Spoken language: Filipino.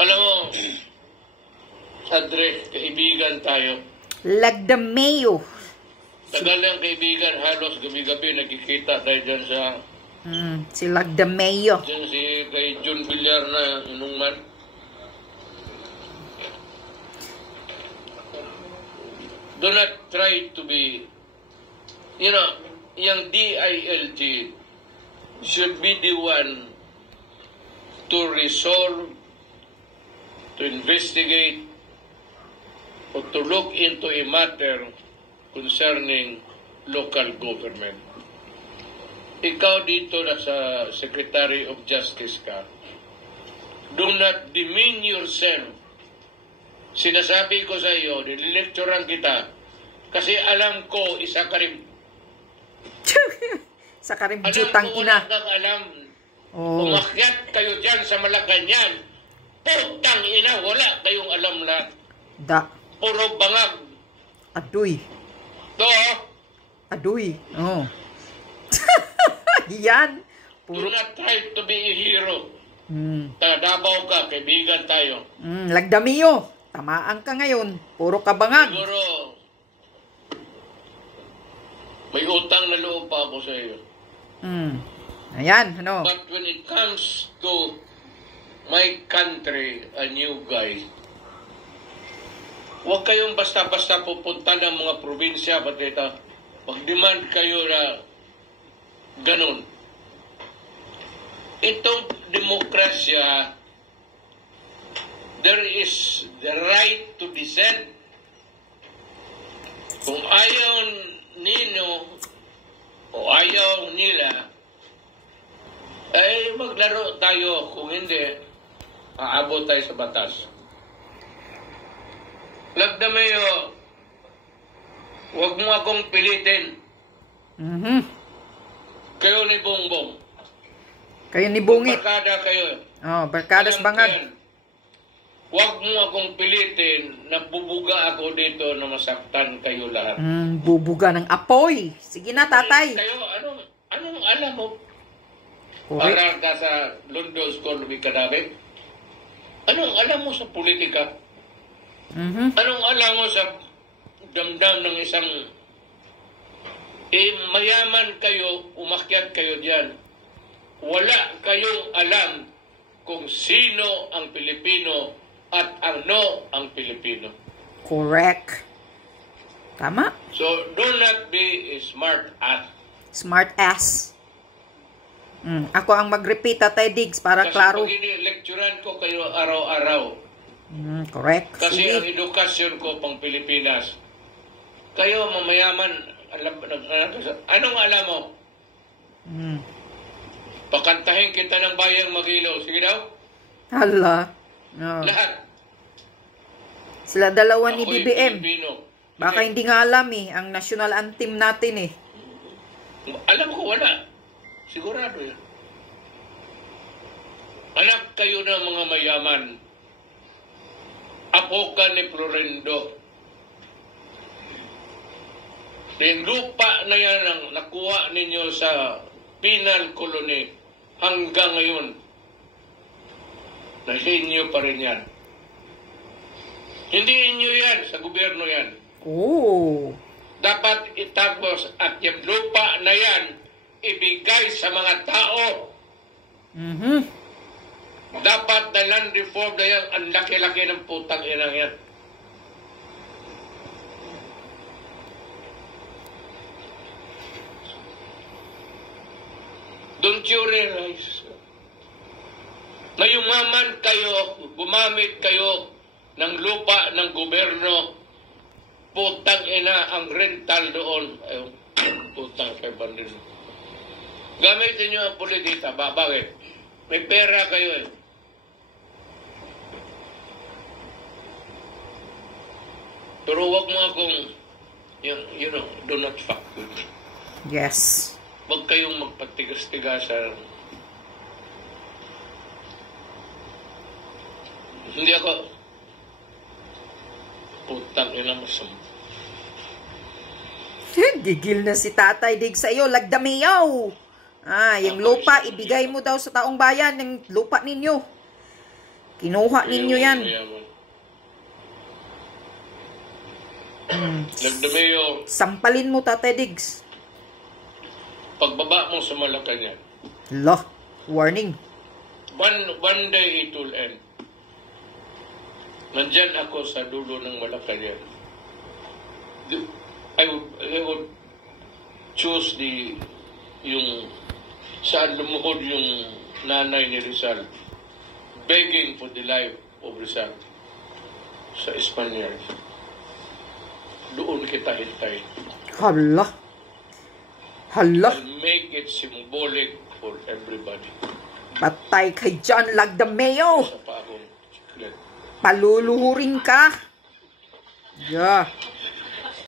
Alam mo, Andre, kaibigan tayo. Lagdameo. Tagal ng kaibigan, halos gabi-gabi nakikita tayo dyan sa... Si Lagdameo. Dyan si kay John Villar na inuman. Do not try to be, yung DILG should be the one to resolve, to investigate, or to look into a matter concerning local government. Ikaw dito na sa Secretary of Justice ka, do not demean yourself. Sinasabi ko sa iyo, nililecturean kita, kasi alam ko, isa ka rin. Sa karimjutang ina. Alam ko, alam. Umakyat kayo dyan sa Malacanang. Putang ina, wala kayong alam lahat. Puro bangag. Aduy. To. Aduy. Oh. Yan. Do not try to be a hero. Tadabaw ka, kaibigan tayo. Lagdameo. Tamaan ka ngayon. Puro kabangag. Siguro, may utang na loob pa ako sa iyo. Ayan, ano? But when it comes to my country and you guys, huwag kayong basta-basta pupunta ng mga probinsya, batita. Mag-demand kayo na ganun. Itong demokrasya, there is the right to dissent. Kung ayaw nino o ayaw nila, ay maglaro tayo. Kung hindi, aabot tayo sa batas. Lagdameo, huwag mo akong pilitin. Kayo ni Bongbong. Kayo ni Bungit. Barkada kayo. Barkadas bangag. Huwag mo akong pilitin na bubuga ako dito na masaktan kayo lahat. Bubuga ng apoy. Sige na, tatay. Kayo, anong alam mo? Correct. Para ka sa London School of Economics? Anong alam mo sa politika? Anong alam mo sa damdam ng isang mayaman kayo, umakyat kayo dyan. Wala kayong alam kung sino ang Pilipino at ano ang Pilipino. Correct. Tama. So, do not be a smart ass. Smart ass. Ako ang mag-repeat, Tatay Diggs, para kasi klaro. Kasi pag lecturean ko kayo araw-araw. Correct. Kasi sige. ang edukasyon ko pang Pilipinas. Kayo, mamayaman, anong alam mo? Pakantahin kita ng bayang Magilaw. Sige daw? Hala. Lahat. Sila dalawa ni Ako'y BBM. Pilipino. Baka hindi nga alam ang national anthem natin Alam ko, wala. Sigurado yan. Anak kayo ng mga mayaman. Apo ka ni Florendo. Yung lupa na yan ang nakuha ninyo sa penal colony hanggang ngayon. Nasa inyo pa rin yan. Hindi inyo yan, sa gobyerno yan. Dapat itapos at yung lupa na yan ibigay sa mga tao. Dapat na land reform na yan, ang laki-laki ng putang inang yan. Don't you realize na yumaman kayo, gumamit kayo ng lupa ng gobyerno, putang ina ang rental doon. Ay, putang kay bandin. Gamitin nyo ang politika. Bakit? May pera kayo Pero wag mo akong, do not fuck with me. Yes. Wag kayong magpatigas-tigasan. Hindi ako, putang ina masama. Gigil na si Tatay Diggs sa iyo, Lagdameo. Yung lupa, ibigay mo daw sa taong bayan, ng lupa ninyo. Kinuha ninyo yan. Nagdamayo, Sampalin mo, Tate Diggs. pagbaba mo sa Malacanang, Lah, warning. one day it will end. Nandyan ako sa dulo ng Malacanang. I would choose yung saan lumuhod yung nanay ni Rizal, begging for the life of Rizal sa Espanyol. Doon kita hintay. Hala. Hala. And make it symbolic for everybody. Patay kay John Lagdameo. Sa pahong chiklet. Paluluhurin ka. Yeah.